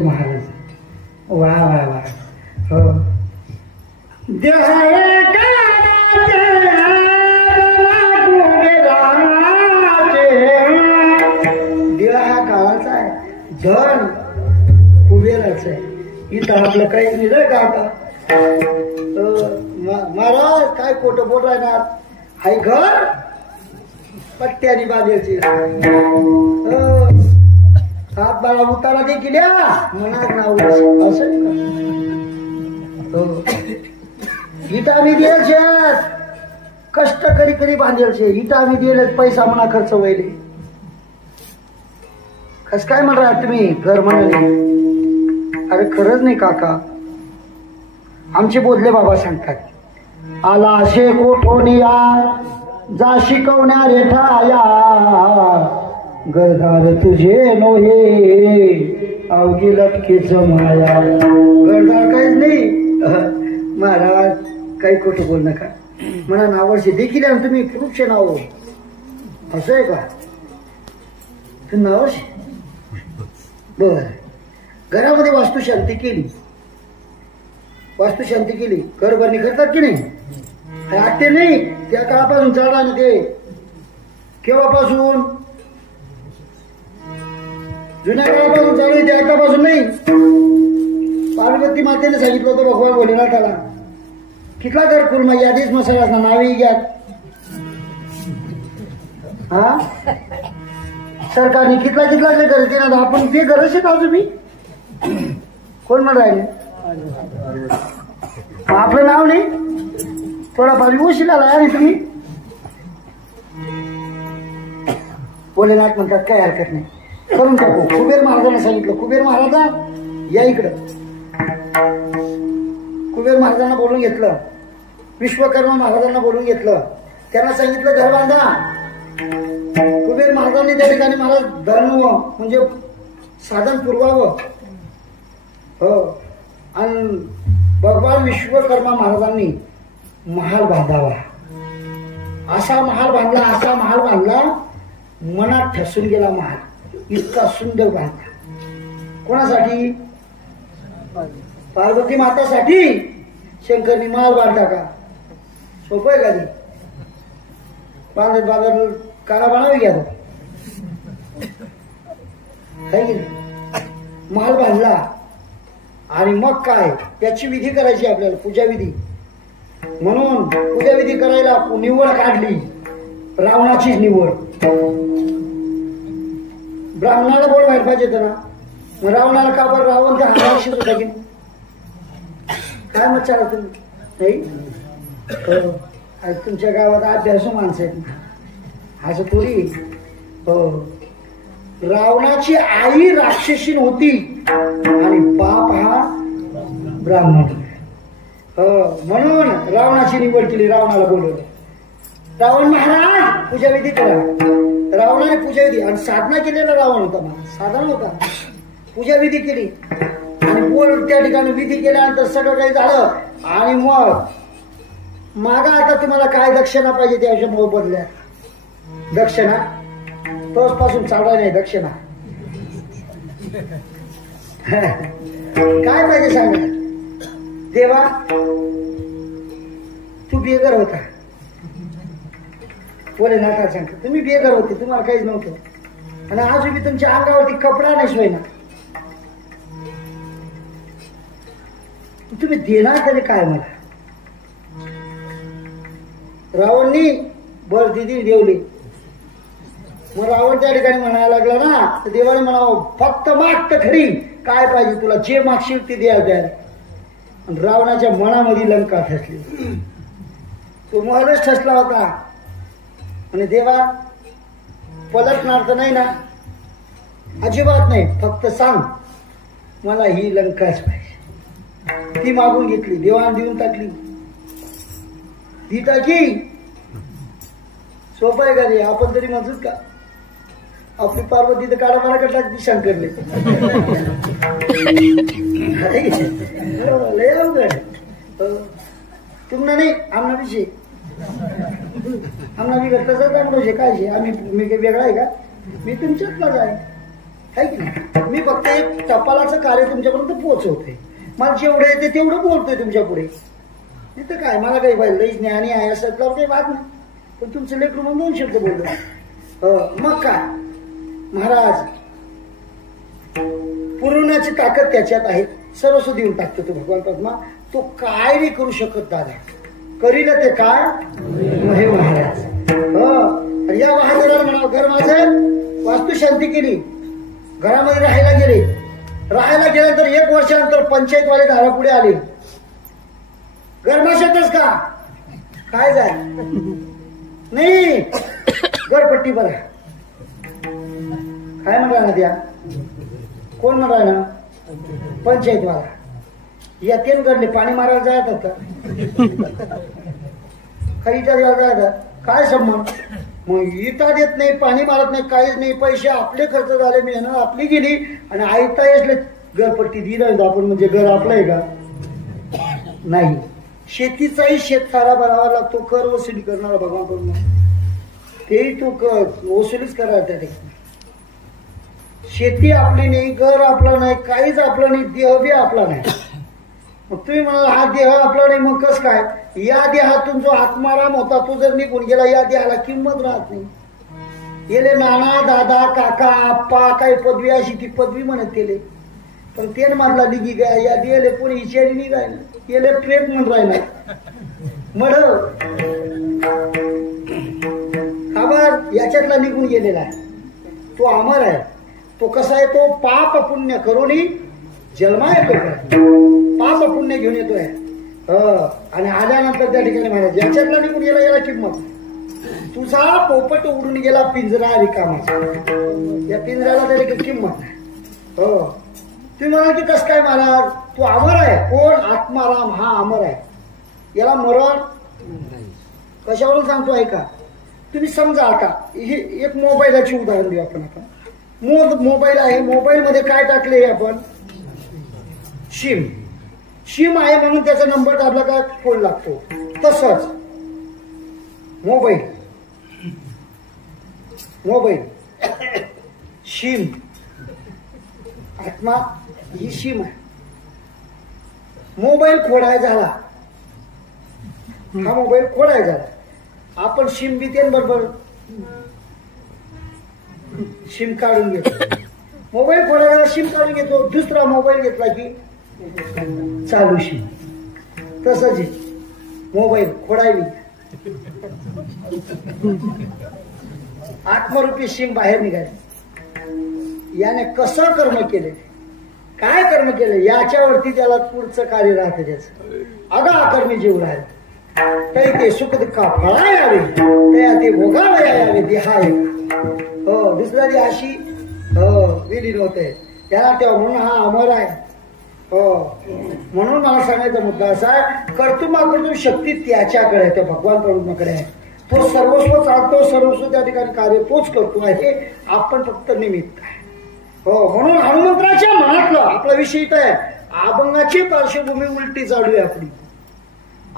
महाराज. वा वा वा. हो देह हा काळाचा आहे. धन कुबेराच आहे. इथं आपलं काही नाही रे का आता. महाराज काय खोटं बोल राहणार. हाय घर पट्ट्यानी बांधायची. हात बाळा उतारा दे केल्या मनात नाव असं इटा आम्ही दिले कष्ट करी करी बांधेल इटा आम्ही दिले पैसा म्हणा खर्च व्हायले. कस काय म्हणा तुम्ही घर म्हणाले. अरे खरंच नाही काका. आमचे बोधले बाबा सांगतात आला असे कोठोनिया जा शिकवण्या रेठाया गरदार तुझे नोहे अवघी लटकेच माया. गरदार काहीच नाही महाराज. काही खोटं बोल नका म्हणा. नावाशी देखील तुम्ही पुरुष नाव असं आहे का तुम्ही नावाशी. बर घरामध्ये वास्तुशांती केली. वास्तुशांती केली घर बरणी करतात की नाही. आते नाही त्या काळापासून चालला ना ते. केव्हापासून जुन्या काळापासून चालू आहे. ते आतापासून नाही. पार्वती मातेने सांगितलं होतं भगवान भोलेनाथाला कितला घर कुर्मा यादीच मसाला नावे घ्या. हा सरकारने कितला कितला घर केला आपण ते गरज आहे का तुम्ही कोण म्हण राहिले. आपलं नाव नाही थोडाफार उशीर आला आणि तुम्ही भोलेनाथ म्हणतात काय हरकत नाही करून टाकू. कुबेर महाराजांना सांगितलं कुबेर महाराजा या इकडं. कुबेर महाराजांना बोलून घेतलं. विश्वकर्मा महाराजांना बोलून घेतलं. त्यांना सांगितलं घर बांधा. कुबेर महाराजांनी त्या ठिकाणी महाराज धन म्हणजे साधन पुरवावं. हो आणि भगवान विश्वकर्मा महाराजांनी महाल बांधावा. असा महाल बांधला असा महाल बांधला मनात ठसून गेला महाल. इतका सुंदर बांधला. कोणासाठी पार्वती मातासाठी. शंकरनी महाल बांधला का सोपं आहे का ते. बांधत बांधत काळा बनावी घ्या महाल बांधला. आणि मग काय त्याची विधी करायची आपल्याला पूजाविधी. म्हणून पूजाविधी करायला निवड काढली. रावणाचीच निवड. ब्राह्मणाला बोलवायला पाहिजे होतं ना. मग रावणाला का बरं रावण त्या हाताशीच होता की काय मग चाला तुम्ही नाही. तुमच्या गावात अभ्यासू माणसं आहेत असं थोडी. हो रावणाची आई राक्षसीन होती आणि बाप हा ब्राह्मण. म्हणून रावणाची निवड केली. रावणाला बोलवलं. रावण महाराज पूजाविधी करा. रावणाने पूजाविधी आणि साधना केलेला रावण होता. साधारण होता. पूजाविधी केली आणि आणि बोल त्या ठिकाणी विधी केल्यानंतर सगळं काही झालं आणि मग मागा आता तुम्हाला काय दक्षिणा पाहिजे त्याच्या मोबदल्या दक्षिणा तोच पासून चालला नाही दक्षिणा काय पाहिजे सांगा देवा तू बेघर होता बोले नाका सांगतो तुम्ही बेघर होते तुम्हाला काहीच नव्हतं आणि आज मी तुमच्या अंगावरती कपडा नाही सोय ना तुम्ही देणार तरी काय मला रावणनी बर दिदी देवली मग रावण त्या ठिकाणी म्हणायला लागला ना तर देवाने म्हणावं फक्त माग तर खरी काय पाहिजे तुला जे मागशील ते द्यायला द्या रावणाच्या मनामध्ये लंका ठसली तो महलच ठसला होता आणि देवा पलटणार तर नाही ना अजिबात नाही फक्त सांग मला ही लंकाच पाहिजे ती मागून घेतली देवाने देऊन टाकली ती टाकी सोपं आहे का रे आपण तरी म्हणतो का आपली पार्वती तर काढा मला कटला ती शंकरले लय अवघड तुम्हाला नाही आमना विषय आमना मी तसंच आमचे काय आम्ही मी काही वेगळा आहे का मी तुमच्यातलाच आहे की मी फक्त एक टपालाचं कार्य तुमच्यापर्यंत पोहोचवते मला जेवढं येते तेवढं बोलतोय तुमच्या पुढे तिथं काय मला काही पाहिजे लई ज्ञानी आहे असं काही बात नाही पण तुमचं लेकरू म्हणून 2 शब्द बोलतो मग काय महाराज पुरवण्याची ताकद त्याच्यात आहे सर्वस्व देऊन टाकतो तो भगवान पद्मा तो काय नाही करू शकत दादा करील ते काय हे महाराज या महादेवाला म्हणावं घर माझं वास्तू शांती केली घरामध्ये राहायला गेल्यानंतर 1 वर्षानंतर पंचायतवाले दारापुढे आले गरमाशातच का काय जाय नाही गरपट्टी बरं काय म्हणा ना त्या कोण म्हणा ना पंचायतवाला या 3 गडले पाणी मारायला जायत होता काही इटा द्यायला जायत काय संबंध मग इटा देत नाही पाणी मारत नाही काहीच नाही पैसे आपले खर्च झाले मेहनत आपली गेली आणि आयता येसले घरपट्टी दिलं आपण म्हणजे घर आपलं आहे का नाही शेतीचाही शेतसारा भरावा लागतो कर वसुली करणारा भगवान करून तेही तू कर वसुलीच करा त्या ठिकाणी शेती आपली नाही घर आपला नाही काहीच आपलं नाही देह बी आपला नाही मग तुम्ही म्हणाल हा देह आपला नाही मग कस काय या देहातून जो आत्माराम होता तो जर निघून गेला या देहाला किंमत राहत नाही येले नाना दादा काका आप्पा काही पदवी अशी ती पदवी म्हणत केले पण तेन मारला लिगी गा या देले कोणी इचारी नाही राहिला येले प्रेत म्हणून राहिला मड खबर याच्यातला निघून गेलेला आहे तो अमर आहे तो कसा आहे तो पाप पुण्य करूनही जन्मा येतो पाप पुण्य घेऊन येतोय आणि आल्यानंतर त्या ठिकाणी महाराज याच्यातला निघून गेला याला किंमत तुझा पोपट उडून गेला पिंजरा रिकामाचा या पिंजऱ्याला त्या ठिकाणी किंमत नाही तुम्ही म्हणाल की कस काय महाराज तू अमर आहे कोण आत्माराम हा अमर आहे याला मरण कशावरून सांगतो ऐका तुम्ही समजा आता हे एक मोबाईलची उदाहरण देऊ आपण आता मोबाईल आहे मोबाईल मध्ये काय टाकले आपण शिम आहे म्हणून त्याचा नंबर दाबला का फोन लागतो तसंच मोबाईल शिम आत्मा ही शिम आहे मोबाईल खोडाय झाला हा मोबाईल खोडाय झाला आपण शिम बी बरोबर शिम काढून घेतो मोबाईल खोडायला शिम काढून घेतो दुसरा मोबाईल घेतला की चालू शिम तसंच मोबाईल खोडायली आत्मरूपी शिम बाहेर निघाली याने कसं कर्म केले काय कर्म केलं याच्यावरती त्याला पुढचं कार्य राहतं त्याचं अगाकर्मी जीव राहत काही ते सुख दुःखा फळा यावे ते भोगावया यावे देहाय दुसऱ्या ती अशी विलीन होते त्याला तेव्हा म्हणून हा अमर आहे म्हणून मला सांगायचा मुद्दा असा आहे कर्तृत्व शक्ती त्याच्याकडे आहे त्या भगवान परमात्म्याकडे आहे तो सर्वस्व चालतो सर्वस्व त्या ठिकाणी कार्य तोच करतो आहे आपण फक्त निमित्त आहे म्हणून हनुमंतराच्या मनातलं आपला विषय आहे अभंगाची पार्श्वभूमी उलटी चालू आहे आपली.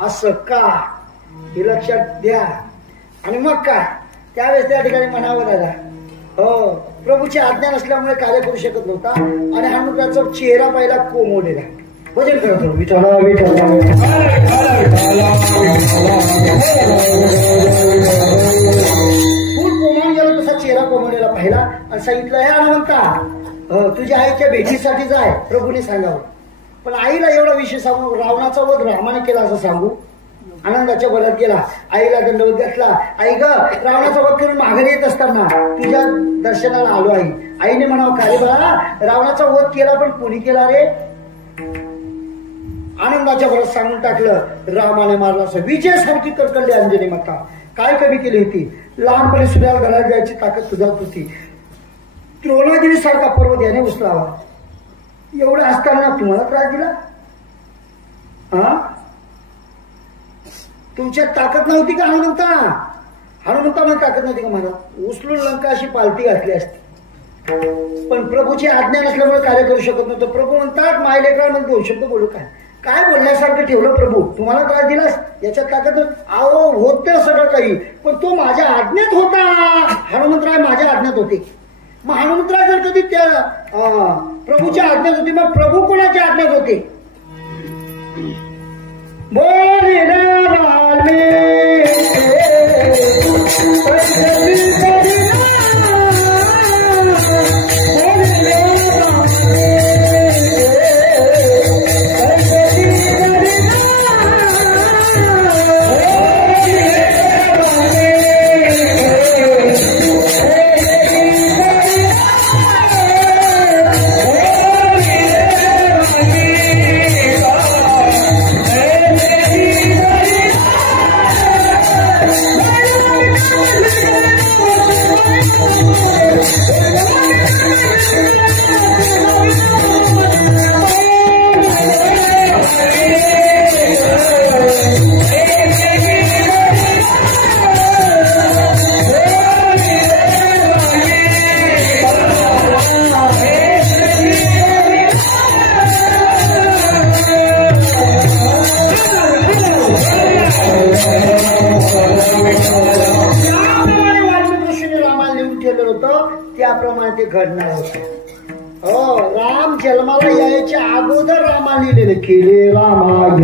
असं का हे लक्षात द्या. आणि मग काय त्यावेळेस त्या ठिकाणी म्हणावं दादा, हो प्रभूची आज्ञा नसल्यामुळे कार्य करू शकत नव्हता आणि हनुमंताचा चेहरा पाहिला कोमवलेला. भजन करतो विठ्ठला विठ्ठला फुल कोमावून गेला तसा चेहरा कोमवलेला पाहिला आणि सांगितलं, हे हनुमंता तुझ्या आईच्या भेटीसाठी जाय, प्रभूने सांगावं. पण आईला एवढा विषय सांगू, रावणाचा वध रामाने केला असं सांगू. आनंदाच्या भरात गेला, आईला दंडवत घातला. आई ग, रावणाचा वध करून माघारी येत असताना तुझ्या दर्शनाला आलो. आईने म्हणावं, का रे बाळा, रावणाचा वध केला पण कोणी केला रे? आनंदाच्या भरात सांगून टाकलं, रामाने मारला असं. विजयासारखी कडकडली अंजनी माता. काय कमी केली होती? लहानपणी सूर्याला घरात जायची ताकद तुझ्यात होती. द्रोणागिरी सारखा पर्वत याने उचलावा. एवढं असताना तुम्हाला त्रास दिला? हा, तुमच्यात ताकद नव्हती का हनुमंता? हनुमंतामध्ये ताकद नव्हती का महाराज? उचलून लंका अशी पालती घातली असती. पण प्रभूची आज्ञा नसल्यामुळे कार्य करू शकत नव्हतं. प्रभू म्हणतात, मायलेकरांमध्ये 2 शब्द बोलू काय बोलण्यासारखं ठेवलं प्रभू? तुम्हाला त्रास दिलास याच्यात ताकद? अहो होतं सगळं काही, पण तो माझ्या आज्ञेत होता. हनुमंतराय माझ्या आज्ञेत होते. मग हनुमंतराय जर कधी त्या प्रभूच्या आज्ञेत होती, मग प्रभू कोणाच्या आज्ञेत होते? त्याप्रमाणे ते घडणार होते. हो, राम जन्माला यायच्या अगोदर रामाने लिहिले, केले रामाय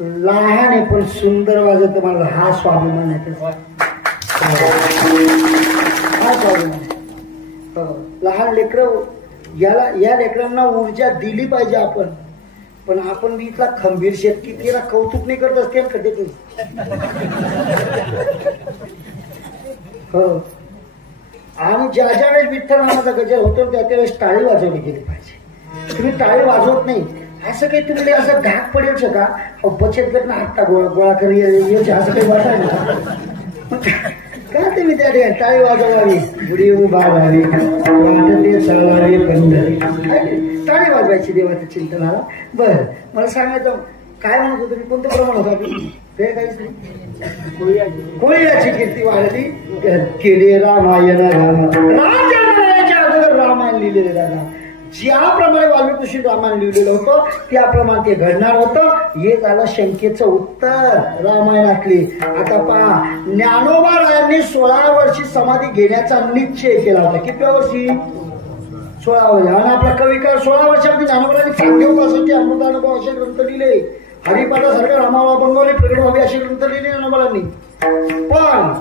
लहान आहे पण सुंदर वाजत मला. हा स्वाभिमान आहे, हा स्वाभिमान. लहान लेकर या लेकरांना ऊर्जा दिली पाहिजे आपण. पण आपण इथला खंबीर शेतकी तिला कौतुक नाही करत असते कधी तू. हो, आणि ज्या वेळेस विठ्ठल नामाचा गजर होतो त्या त्यावेळेस टाळी वाजवली गेली पाहिजे. तुम्ही टाळी वाजवत नाही असं काही तुम्ही असं घाक पडेल का? बचत गट हप्ता गोळा करी असं काही वाटायला का? तुम्ही त्या ठिकाणी टाळी वाजवावी, गुढी उभा राहावी, वाटते चालावे पंढरी, टाळी वाजवायची देवाच्या चिंतनाला. बरं, मला सांगायचं काय म्हणत होतं मी? कोणतं प्रमाण होतं आपली? ते काहीच नाही. कोळीची कीर्ती वाढली, केले रामायण राम. राम जन्माला यायच्या अगोदर रामायण लिहिलेले दादा. ज्याप्रमाणे वाल्मिकी रामायण लिहिलेलं होतं त्याप्रमाणे ते घडणार होतं. हे झालं शंकेचं उत्तर रामायणातली. आता पहा, ज्ञानोबा रायांनी 16 वर्षी समाधी घेण्याचा निश्चय केला होता. कितव्या वर्षी? 16 वर्ष. आणि आपला कविकार 16 वर्षामध्ये ज्ञानोबारांनी सांगेवसाठी अमृतानुभव असे ग्रंथ लिहिले. हरिपादासारखा रामाला बनवले, प्रगट व्हावे असे ग्रंथ लिहिले ज्ञानोबारांनी. पण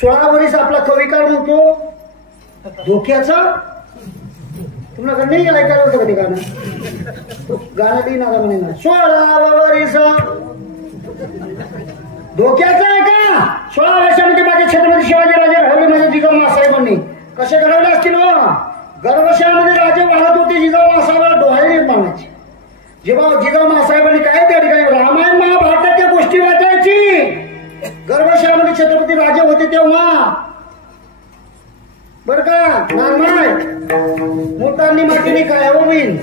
16 वर्ष आपला कविकार म्हणतो धोक्याचा. तुम्हाला नाही ऐकायला होतं का ते गाणं? गाणं लिहिणार म्हणे ना, 16 वर्ष धोक्याचा आहे का? 16 वर्षामध्ये माझे छत्रपती शिवाजी राजे राहिले, माझे जिजाऊ मासाहेबांनी कसे घडवले असतील? गर्भशाळेमध्ये राजे वाहत होते जिजाऊ मासाहेबांना डोहाळे निर्माणाचे. जेव्हा जिजाऊ मासाहेबांनी काय त्या ठिकाणी रामायण महाभारताच्या गोष्टी वाचायची, गर्भशाळेमध्ये छत्रपती राजे होते तेव्हा बर का. नारमाय मोठांनी मातीने काय हो बिन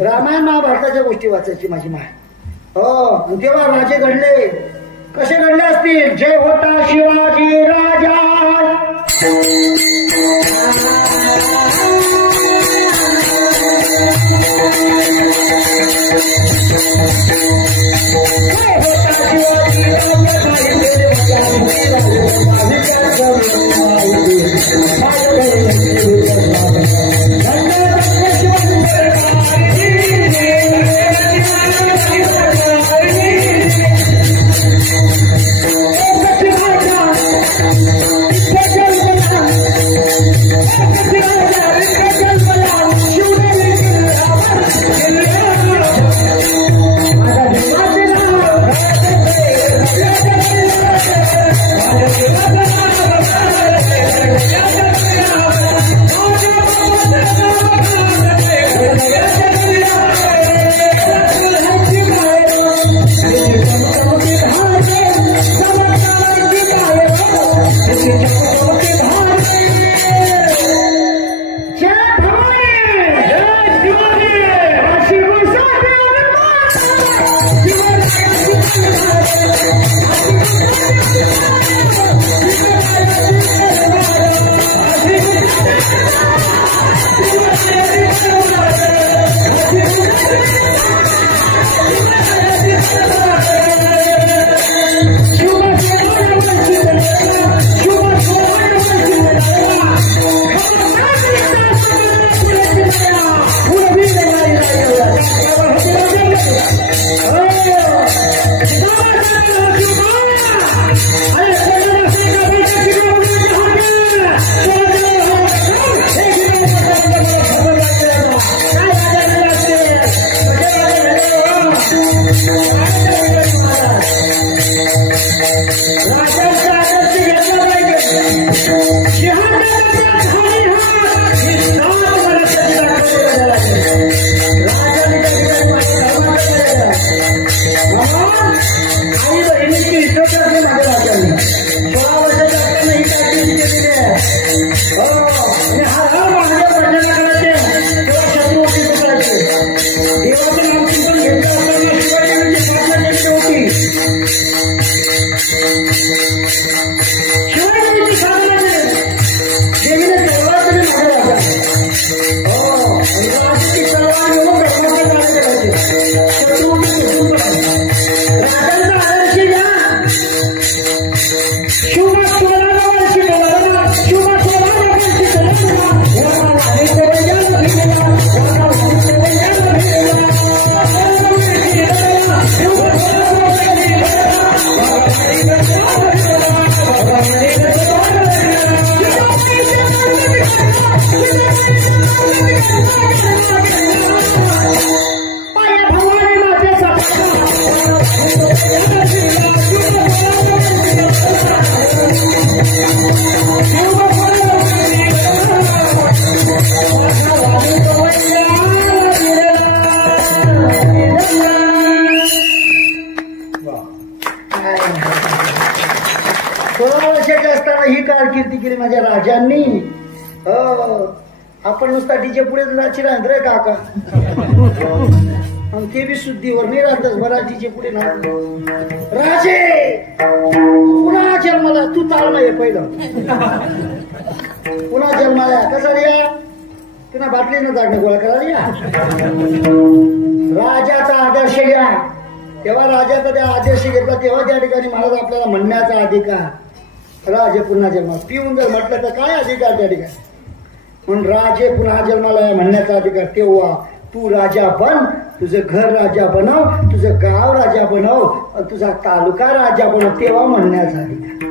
रामायण महाभारताच्या गोष्टी वाचायची माझी माय. हो, तेव्हा राजे घडले. कसे घडले असतील? जय होता शिवाजी राजा, माझ्या राजांनी. आपण नुसता डीजे पुढे नाची राहत रे काका, ते बी शुद्धीवर नाही राहतच बरा डीजे पुढे ना. राजे पुन्हा जन्माला तू ताळ नाही पहिलं पुन्हा जन्माला कसा रिया पुन्हा बाटलीनं जागणं गोळा करायला राजाचा आदर्श घ्या. तेव्हा राजाचा त्या आदर्श घेतला तेव्हा त्या ठिकाणी महाराज आपल्याला म्हणण्याचा अधिकार राजे पुन्हा जन्माला पिऊन जर म्हटलं तर काय अधिकार त्या ठिकाणी म्हणून राजे पुन्हा जन्माला म्हणण्याचा अधिकार. तेव्हा तू राजा बन, तुझं घर राजा बनव, तुझं गाव राजा बनव, तुझा तालुका राजा बनव, तेव्हा म्हणण्याचा अधिकार.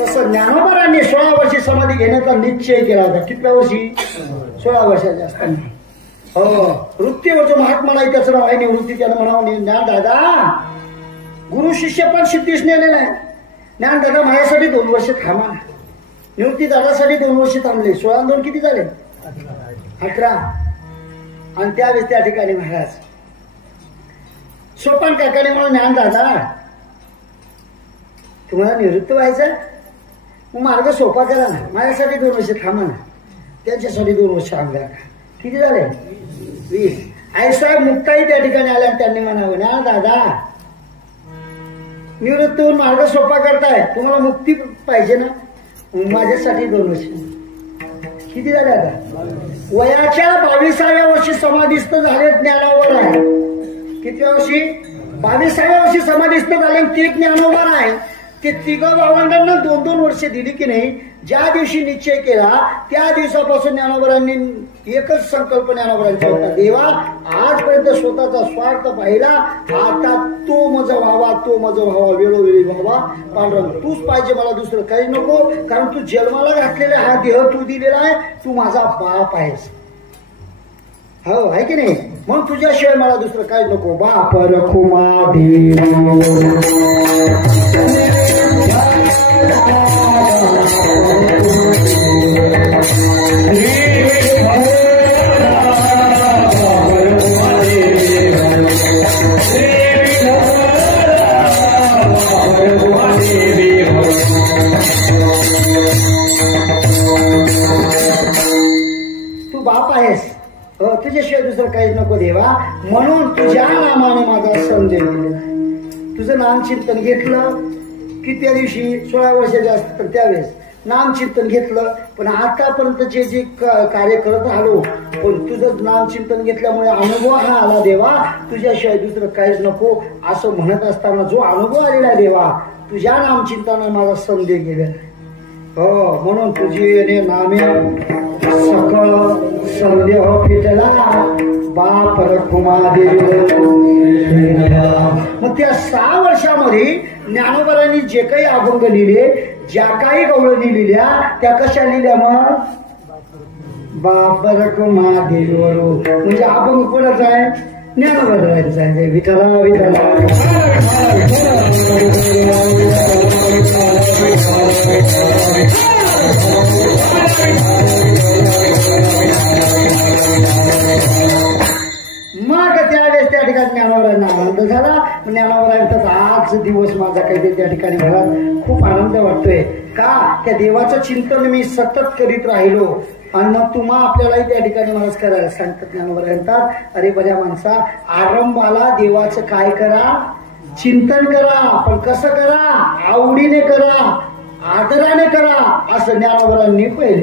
तसं ज्ञानोबारांनी 16 वर्षी समाधी घेण्याचा निश्चय केला होता. कितव्या वर्षी? 16 वर्षाच्या असताना. हो, वृत्तीवरचं महात्माला त्याचं नाव आहे निवृत्ती. त्यानं म्हणावं ज्ञान दादा गुरु शिष्य पण सिद्धीश नेले नाही. ज्ञान दादा माझ्यासाठी 2 वर्ष थांबा. निवृत्ती दादासाठी 2 वर्ष थांबले. 16 2 किती झाले? 18. आणि त्यावेळेस त्या ठिकाणी महाराज सोपान काकाने म्हणून ज्ञान दादा तुम्हाला निवृत्त व्हायचं मग मार्ग सोपा करा ना. माझ्यासाठी 2 वर्ष थांबा ना. त्यांच्यासाठी 2 वर्ष थांबल्या. किती झाले? 20. आईसाहेब मुक्ताई त्या ठिकाणी आल्या आणि त्यांनी म्हणावं ना दादा निवृत्त होऊन मार्ग सोपा करताय, तुम्हाला मुक्ती पाहिजे ना, माझ्यासाठी 2 वर्ष. किती झाले आता? वयाच्या 22व्या वर्षी समाधिस्थ झाले ज्ञानोबा आहे. कितव्या वर्षी? 22व्या वर्षी समाधिस्थ झाले. ते ज्ञानोबा आहे. ते 3 भावंडांना 2-2 वर्ष दिली की नाही. ज्या दिवशी निश्चय केला त्या दिवसापासून ज्ञानोबारांनी एकच संकल्प ज्ञानोबारांचा होता, देवा आजपर्यंत स्वतःचा स्वार्थ पाहिला, आता तो मजा व्हावा, तो मजा व्हावा, वेळोवेळी व्हावा. पांडुरंग तूच पाहिजे, मला दुसरं काही नको. कारण तू जन्माला घातलेला हा देह तू दिलेला आहे, तू माझा बाप आहेस. हो आहे की नाही? मग तुझ्याशिवाय मला दुसरं काही नको. बाप रखुमा देव तू बाप आहेस, तुझ्याशिवाय दुसरं काहीच नको देवा. म्हणून तुझ्या नामाने माझा संजय दिलेला आहे. तुझं नामचिंतन घेतलं की त्या दिवशी 16 वर्षाचे असतात त्यावेळेस नामचिंतन घेतलं. पण आतापर्यंत जे कार्य करत आलो, पण तुझं नामचिंतन घेतल्यामुळे अनुभव हा आला देवा, तुझ्याशिवाय दुसरं काहीच नको असं म्हणत असताना जो अनुभव आलेला देवा, तुझ्या नामचिंतनाने माझा संदेह गेलेला आहे. हो, म्हणून तुझी येणे नामे सकळ संदेह फिटला, बाप रखुमा देव. मग त्या 6 वर्षामध्ये ज्ञानोबारांनी जे काही अभंग लिहिले, ज्या काही गवळणी लिहिल्या, त्या कशा लिहिल्या? मग बाप रखुमा देव. म्हणजे अभंग कोणाचा आहे? ज्ञानोबारांचा आहे. विठला विठला मग त्यावेळेस त्या ठिकाणी ज्ञानोबारांना आनंद झाला. ज्ञानोबारांचा आज दिवस माझा काहीतरी त्या ठिकाणी मला खूप आनंद वाटतोय. का? त्या देवाचं चिंतन मी सतत करीत राहिलो. आणि मग तुम्हा आपल्यालाही त्या ठिकाणी मलाच करायला सांगतात ज्ञानोबा म्हणतात, अरे बऱ्या माणसा, आरंभाला देवाचं काय करा? चिंतन करा. पण कसं करा? आवडीने करा, आदराने करा, असं ज्ञानोबारांनी पहिले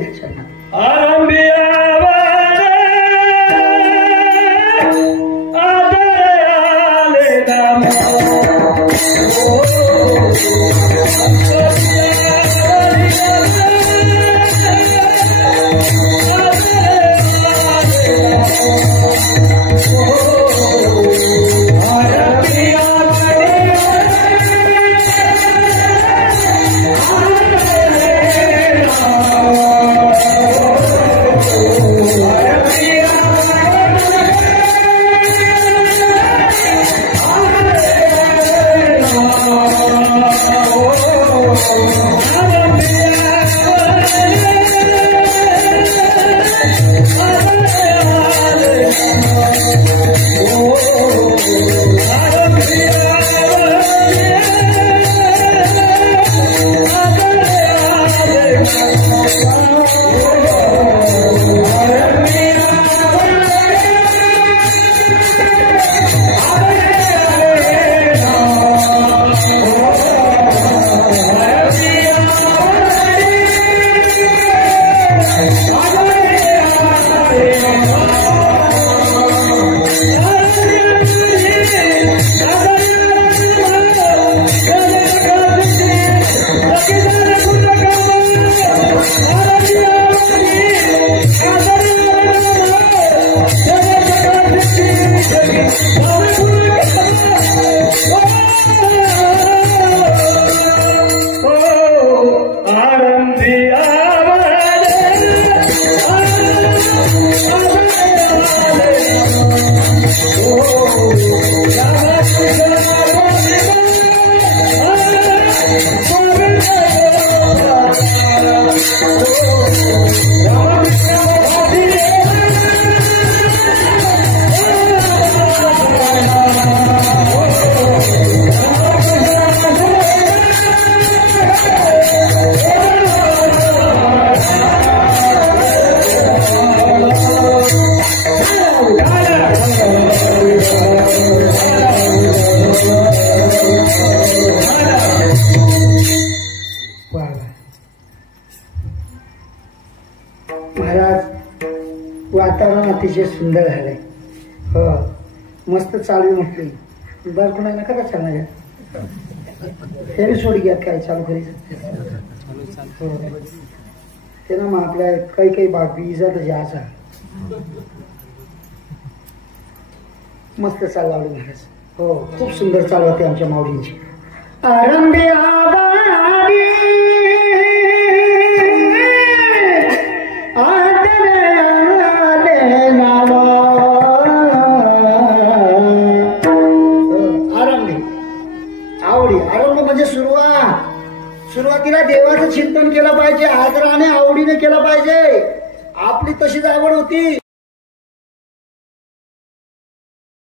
वातावरण अतिशय सुंदर झालंय. हो मस्त चालू म्हटली बर कुणा नका का चालणार हे सोड घ्या काय चालू करायचं ते ना मग आपल्या काही काही बाबी इजा तर जायचा मस्त चालू लावली महाराज. हो खूप सुंदर चालू होते आमच्या माऊलींची. आरंभी आबाडी म्हणजे सुरुवातीला देवाचं चिंतन केलं पाहिजे, आदराने आवडीने केलं पाहिजे. आपली तशीच आवड होती.